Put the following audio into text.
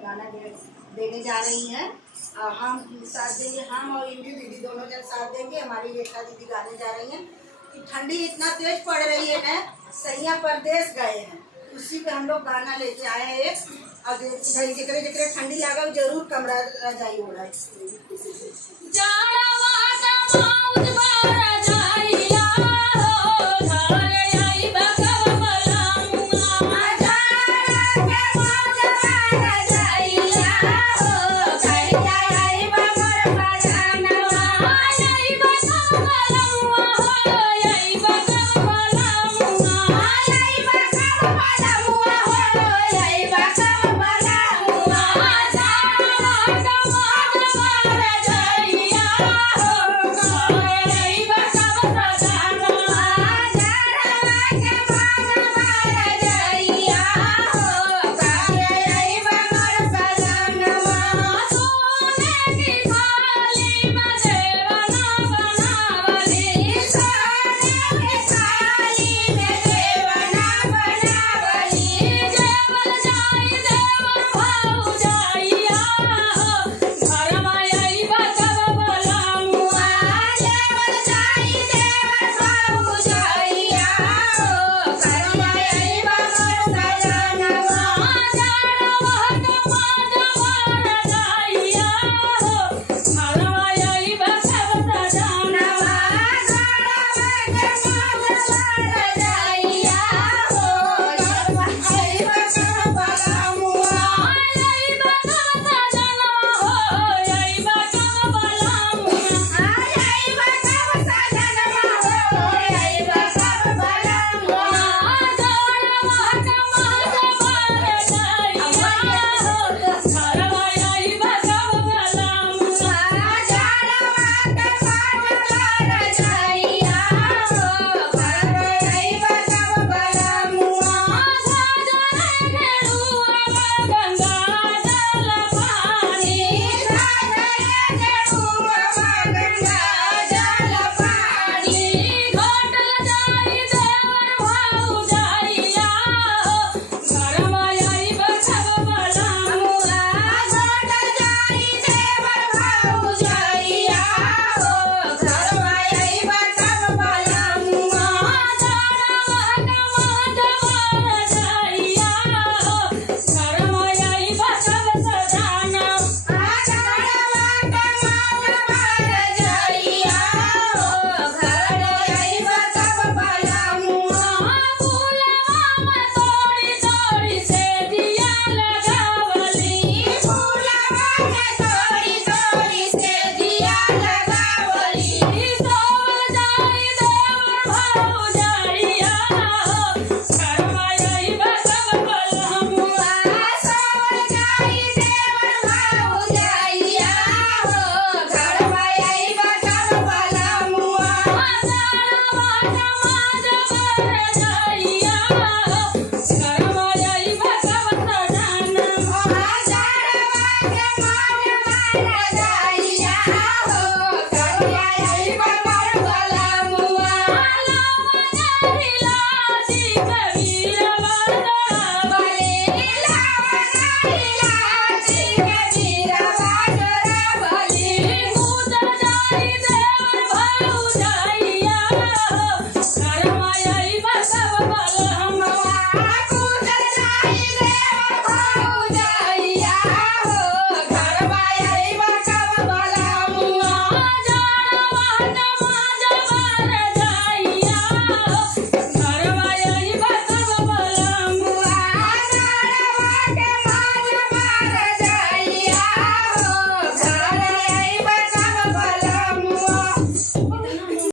गाना देने जा रही हैं। हम साथ देंगे, हम और इंदू दीदी दोनों जन साथ देंगे। हमारी रेखा दीदी गाने जा रही हैं कि ठंडी इतना तेज पड़ रही है ना, सैया परदेश गए हैं, उसी पे हम लोग गाना लेके आए हैं एक। और जिकरे जिकरे ठंडी लगा जरूर कमरा रजाई ओढ़ा।